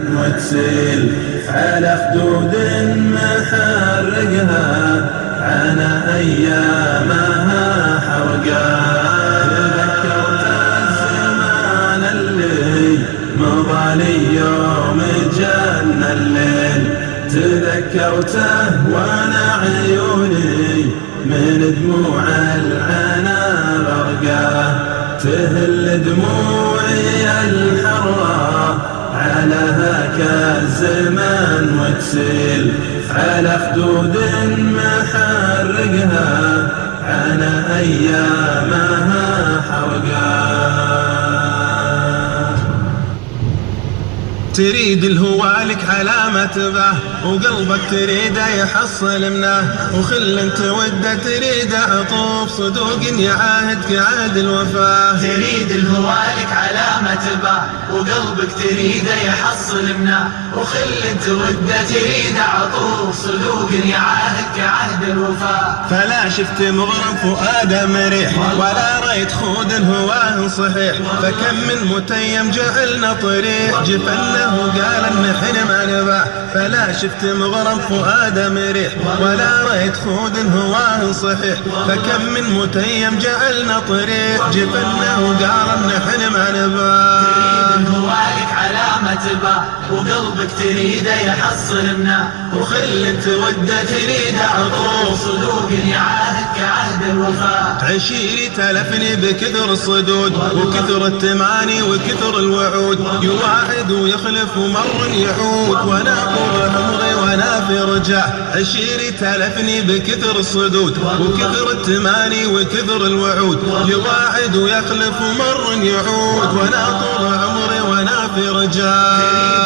وتسيل على خدود محرقها عنا أيامها حرقا. تذكرت الزمان اللي مضى لي يوم جن الليل، تذكرته وانا عيوني من دموع العنا غرقا. تهل دموعي الحرة على هاك الزمان وتسيل على خدود محرقها عنا أيامها حرقا. تريد الهوالك علامة به وقلبك تريده يحصل منه، وخل انت وده تريد عطوف صدوق يعاهدك عهد الوفاه. تريد الهوالك علامة به وقلبك تريده يحصل منه، وخل انت وده تريد عطوف صدوق يعاهدك عهد الوفاه. فلا شفت مغرم فؤاده مريح ولا ريت خود هواه صحيح، فكم من متيم جعلنا طريح جفنه وقال النحن ما نباح. فلا شفت مغرم فؤاده مريح ولا ريت خود هواه صحيح، فكم من متيم جعلنا طريح جفنه وقال النحن ما نباح. تريد هوالك علامة به وقلبك تريده يحصل منه، وخل انت وده تريد عطوف صدوق يعاهدك عهد الوفاء. عشيري تلفني بكثر الصدود وكثر التماني وكثر الوعود، يواعد ويخلف ومر يعود وانا طول عمري وانا في رجع. عشيري تلفني بكثر الصدود وكثر التماني وكثر الوعود، يواعد ويخلف ومر يعود وانا طول عمري وانا في رجع.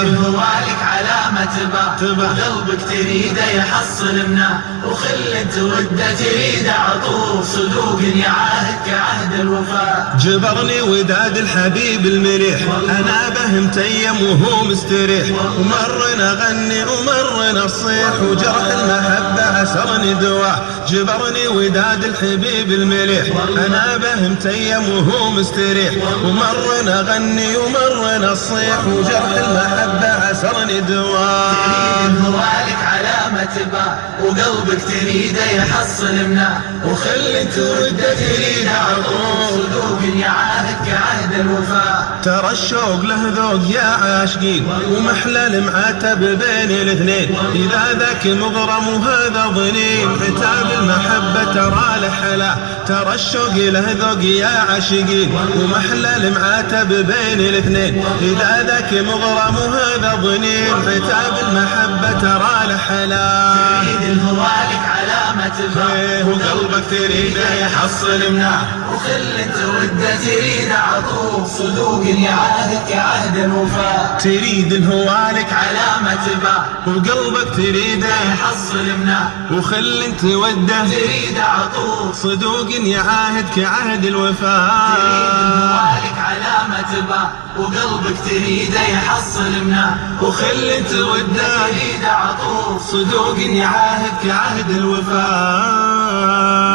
تريد هوالك علامة به وقلبك تريده يحصل منه، وخل انت وده تريد عطوف صدوق يعاهدك عهد الوفاء. جبرني وداد الحبيب المريح انا به متيم وهو مستريح، ومرنا غني ومرنا صيح وجرح المحبة عسرني دواه. جبرني وداد الحبيب المليح انا به متيم وهو مستريح، ومرنا غني ومرنا صيح وجرح المحبة عسرني دواه. تريد هوالك علامة به وقلبك تريده يحصل منه، وخل انت وده تريد عطوف صدوق يعاهدك عهد الوفاء. ترى الشوق له ذوق يا عاشقين ومحلى المعاتب بين الاثنين، إذا ذاك مغرم وهذا ظنين عتاب المحبة ترى له حلا. ترى الشوق له ذوق يا عاشقين ومحلى المعاتب بين الاثنين، إذا ذاك مغرم وهذا ظنين عتاب المحبة ترى له حلا. تريد الهوالك علامة به وقلبك تريده يحصل منه، وخل انت وده تريد عطوف صدوق يعاهدك عهد الوفاء. تريد الهوالك علامة به وقلبك تريده يحصل منه، وخل انت وده تريد عطوف صدوق يعاهدك عهد الوفاء. تريد هوالك علامة به وقلبك تريده يحصل منه، وخل انت وده تريد عطوف صدوق يعاهدك عهد الوفاء.